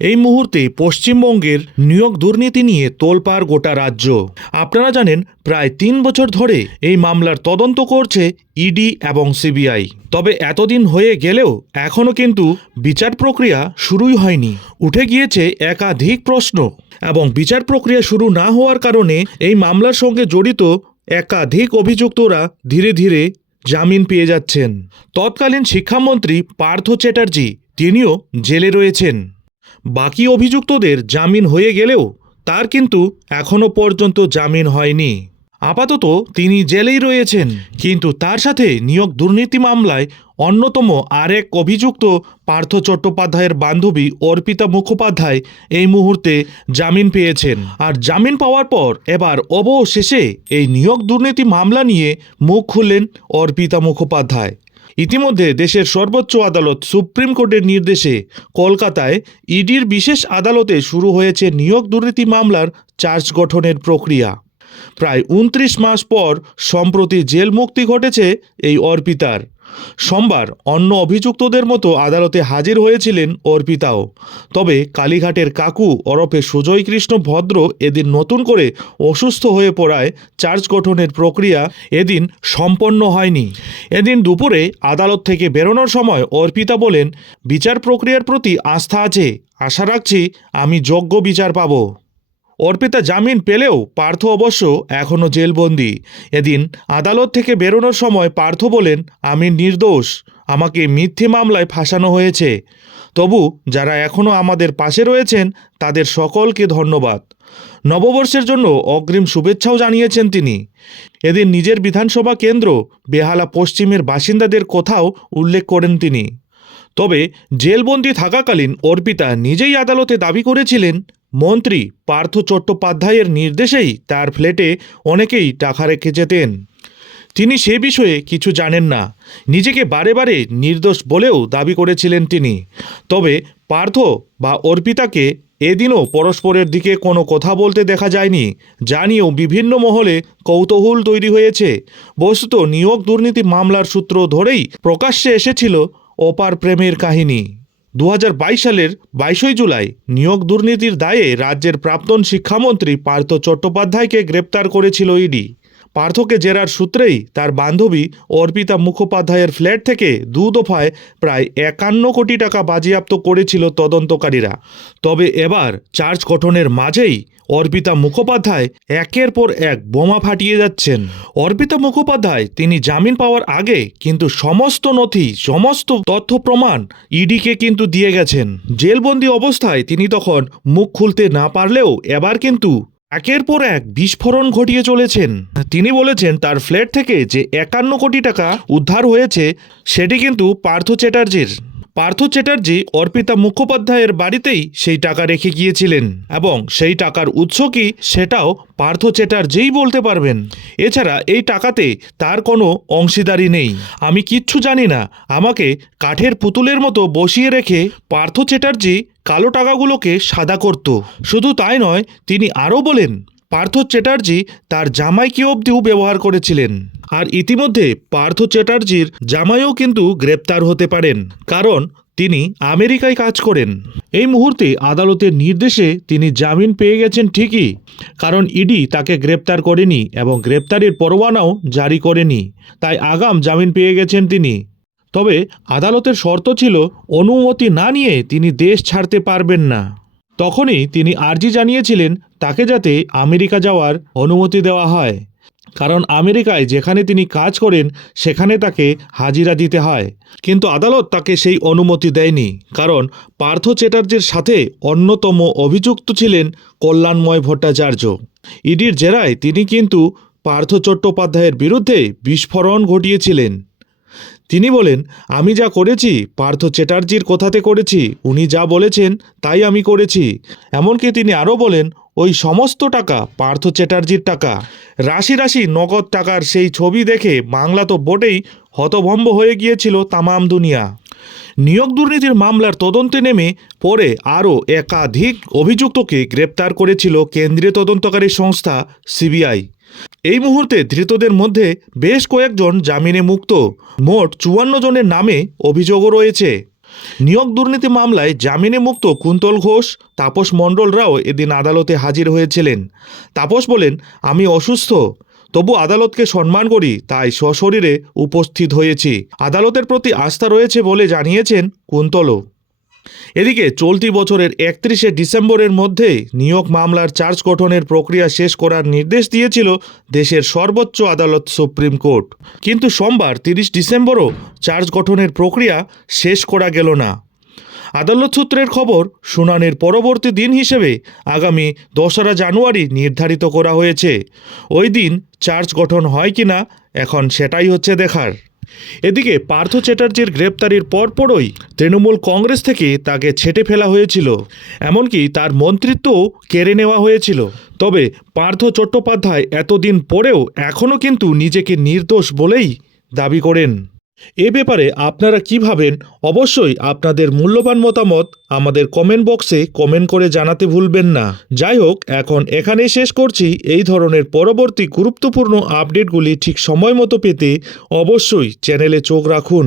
এই মুহূর্তে পশ্চিমবঙ্গের নিয়োগ দুর্নীতি নিয়ে তোলপাড় গোটা রাজ্য। আপনারা জানেন প্রায় তিন বছর ধরে এই মামলার তদন্ত করছে ইডি এবং সিবিআই। তবে এতদিন হয়ে গেলেও এখনও কিন্তু বিচার প্রক্রিয়া শুরুই হয়নি। উঠে গিয়েছে একাধিক প্রশ্ন এবং বিচার প্রক্রিয়া শুরু না হওয়ার কারণে এই মামলার সঙ্গে জড়িত একাধিক অভিযুক্তরা ধীরে ধীরে জামিন পেয়ে যাচ্ছেন। তৎকালীন শিক্ষামন্ত্রী পার্থ চ্যাটার্জি তিনিও জেলে রয়েছেন। বাকি অভিযুক্তদের জামিন হয়ে গেলেও তার কিন্তু এখনও পর্যন্ত জামিন হয়নি। আপাতত তিনি জেলেই রয়েছেন, কিন্তু তার সাথে নিয়োগ দুর্নীতি মামলায় অন্যতম আরেক অভিযুক্ত পার্থ চট্টোপাধ্যায়ের বান্ধবী অর্পিতা মুখোপাধ্যায় এই মুহূর্তে জামিন পেয়েছেন। আর জামিন পাওয়ার পর এবার অবশেষে এই নিয়োগ দুর্নীতি মামলা নিয়ে মুখ খুললেন অর্পিতা মুখোপাধ্যায়। ইতিমধ্যে দেশের সর্বোচ্চ আদালত সুপ্রিম কোর্টের নির্দেশে কলকাতায় ইডির বিশেষ আদালতে শুরু হয়েছে নিয়োগ দুর্নীতি মামলার চার্জ গঠনের প্রক্রিয়া। প্রায় উনত্রিশ মাস পর সম্প্রতি জেল মুক্তি ঘটেছে এই অর্পিতার। সোমবার অন্য অভিযুক্তদের মতো আদালতে হাজির হয়েছিলেন অর্পিতাও। তবে কালীঘাটের কাকু ওরফে সুজয় কৃষ্ণ ভদ্র এদিন নতুন করে অসুস্থ হয়ে পড়ায় চার্জ গঠনের প্রক্রিয়া এদিন সম্পন্ন হয়নি। এদিন দুপুরে আদালত থেকে বেরোনোর সময় অর্পিতা বলেন, বিচার প্রক্রিয়ার প্রতি আস্থা আছে। আশা রাখছি আমি যোগ্য বিচার পাবো। অর্পিতা জামিন পেলেও পার্থ অবশ্য এখনও জেলবন্দি। এদিন আদালত থেকে বেরোনোর সময় পার্থ বলেন, আমি নির্দোষ, আমাকে মিথ্যে মামলায় ফাঁসানো হয়েছে। তবু যারা এখনও আমাদের পাশে রয়েছেন, তাদের সকলকে ধন্যবাদ। নববর্ষের জন্য অগ্রিম শুভেচ্ছাও জানিয়েছেন তিনি। এদিন নিজের বিধানসভা কেন্দ্র বেহালা পশ্চিমের বাসিন্দাদের কথাও উল্লেখ করেন তিনি। তবে জেলবন্দি থাকাকালীন অর্পিতা নিজেই আদালতে দাবি করেছিলেন মন্ত্রী পার্থ চট্টোপাধ্যায়ের নির্দেশেই তার ফ্ল্যাটে অনেকেই টাকা রেখে যেতেন। তিনি সে বিষয়ে কিছু জানেন না। নিজেকে বারে বারে নির্দোষ বলেও দাবি করেছিলেন তিনি। তবে পার্থ বা অর্পিতাকে এদিনও পরস্পরের দিকে কোনো কথা বলতে দেখা যায়নি। যা নিয়েও বিভিন্ন মহলে কৌতূহল তৈরি হয়েছে। বস্তুত নিয়োগ দুর্নীতি মামলার সূত্র ধরেই প্রকাশ্যে এসেছিল অপার প্রেমের কাহিনী। দু হাজার বাইশ সালের বাইশই জুলাই নিয়োগ দুর্নীতির দায়ে রাজ্যের প্রাক্তন শিক্ষামন্ত্রী পার্থ চট্টোপাধ্যায়কে গ্রেপ্তার করেছিল ইডি। পার্থকে জেরার সূত্রেই তার বান্ধবী অর্পিতা মুখোপাধ্যায়ের ফ্ল্যাট থেকে দু দফায় প্রায় একান্ন কোটি টাকা বাজেয়াপ্ত করেছিল তদন্তকারীরা। তবে এবার চার্জ গঠনের মাঝেই অর্পিতা মুখোপাধ্যায় একের পর এক বোমা ফাটিয়ে যাচ্ছেন। অর্পিতা মুখোপাধ্যায় তিনি জামিন পাওয়ার আগে কিন্তু সমস্ত নথি, সমস্ত তথ্য প্রমাণ ইডিকে কিন্তু দিয়ে গেছেন। জেলবন্দি অবস্থায় তিনি তখন মুখ খুলতে না পারলেও এবার কিন্তু একের পর এক বিস্ফোরণ ঘটিয়ে চলেছেন। তিনি বলেছেন, তার ফ্ল্যাট থেকে যে একান্ন কোটি টাকা উদ্ধার হয়েছে, সেটি কিন্তু পার্থ চ্যাটার্জির। পার্থ চ্যাটার্জি অর্পিতা মুখোপাধ্যায়ের বাড়িতেই সেই টাকা রেখে গিয়েছিলেন এবং সেই টাকার উৎস কি সেটাও পার্থ চ্যাটার্জিই বলতে পারবেন। এছাড়া এই টাকাতে তার কোনো অংশীদারি নেই। আমি কিচ্ছু জানি না, আমাকে কাঠের পুতুলের মতো বসিয়ে রেখে পার্থ চ্যাটার্জি কালো টাকাগুলোকে সাদা করত। শুধু তাই নয়, তিনি আরও বলেন, পার্থ চ্যাটার্জি তার জামাইকে অবধিও ব্যবহার করেছিলেন। আর ইতিমধ্যে পার্থ চ্যাটার্জির জামাইও কিন্তু গ্রেপ্তার হতে পারেন, কারণ তিনি আমেরিকায় কাজ করেন। এই মুহূর্তে আদালতের নির্দেশে তিনি জামিন পেয়ে গেছেন ঠিকই, কারণ ইডি তাকে গ্রেপ্তার করেনি এবং গ্রেপ্তারের পরোয়ানাও জারি করেনি, তাই আগাম জামিন পেয়ে গেছেন তিনি। তবে আদালতের শর্ত ছিল অনুমতি না নিয়ে তিনি দেশ ছাড়তে পারবেন না। তখনই তিনি আর্জি জানিয়েছিলেন তাকে যাতে আমেরিকা যাওয়ার অনুমতি দেওয়া হয়। কারণ আমেরিকায় যেখানে তিনি কাজ করেন, সেখানে তাকে হাজিরা দিতে হয়। কিন্তু আদালত তাকে সেই অনুমতি দেয়নি, কারণ পার্থ চ্যাটার্জির সাথে অন্যতম অভিযুক্ত ছিলেন কল্যাণময় ভট্টাচার্য। ইডির জেরায় তিনি কিন্তু পার্থ চট্টোপাধ্যায়ের বিরুদ্ধে বিস্ফোরণ ঘটিয়েছিলেন। তিনি বলেন, আমি যা করেছি, পার্থ চ্যাটার্জির কথাতে করেছি, উনি যা বলেছেন, তাই আমি করেছি। এমনকি তিনি আরও বলেন ওই সমস্ত টাকা, পার্থ চ্যাটার্জির টাকা, রাশি রাশি নগদ টাকার সেই ছবি দেখে বাংলা তো বটেই হতভম্ব হয়ে গিয়েছিল তামাম দুনিয়া। নিয়োগ দুর্নীতির মামলার তদন্তে নেমে পরে আরও একাধিক অভিযুক্তকে গ্রেপ্তার করেছিল কেন্দ্রীয় তদন্তকারী সংস্থা সিবিআই। এই মুহূর্তে ধৃতদের মধ্যে বেশ কয়েকজন জামিনে মুক্ত। মোট চুয়ান্ন জনের নামে অভিযোগও রয়েছে। নিয়োগ দুর্নীতি মামলায় জামিনে মুক্ত কুন্তল ঘোষ, তাপস মণ্ডলরাও এদিন আদালতে হাজির হয়েছিলেন। তাপস বলেন, আমি অসুস্থ, তবু আদালতকে সম্মান করি, তাই সশরীরে উপস্থিত হয়েছি। আদালতের প্রতি আস্থা রয়েছে বলে জানিয়েছেন কুন্তলও। এদিকে চলতি বছরের একত্রিশে ডিসেম্বরের মধ্যে নিয়োগ মামলার চার্জ গঠনের প্রক্রিয়া শেষ করার নির্দেশ দিয়েছিল দেশের সর্বোচ্চ আদালত সুপ্রিম কোর্ট। কিন্তু সোমবার তিরিশ ডিসেম্বরও চার্জ গঠনের প্রক্রিয়া শেষ করা গেল না। আদালত সূত্রের খবর, শুনানির পরবর্তী দিন হিসেবে আগামী দোসরা জানুয়ারি নির্ধারিত করা হয়েছে। ওই দিন চার্জ গঠন হয় কিনা, এখন সেটাই হচ্ছে দেখার। এদিকে পার্থ চ্যাটার্জির গ্রেপ্তারির পরপরই তৃণমূল কংগ্রেস থেকে তাকে ছেটে ফেলা হয়েছিল। এমনকি তার মন্ত্রিত্বও কেড়ে নেওয়া হয়েছিল। তবে পার্থ চট্টোপাধ্যায় এতদিন পরেও এখনও কিন্তু নিজেকে নির্দোষ বলেই দাবি করেন। এ ব্যাপারে আপনারা কি ভাবেন, অবশ্যই আপনাদের মূল্যবান মতামত আমাদের কমেন্ট বক্সে কমেন্ট করে জানাতে ভুলবেন না। যাই হোক, এখন এখানেই শেষ করছি। এই ধরনের পরবর্তী গুরুত্বপূর্ণ আপডেটগুলি ঠিক সময় মতো পেতে অবশ্যই চ্যানেলে চোখ রাখুন।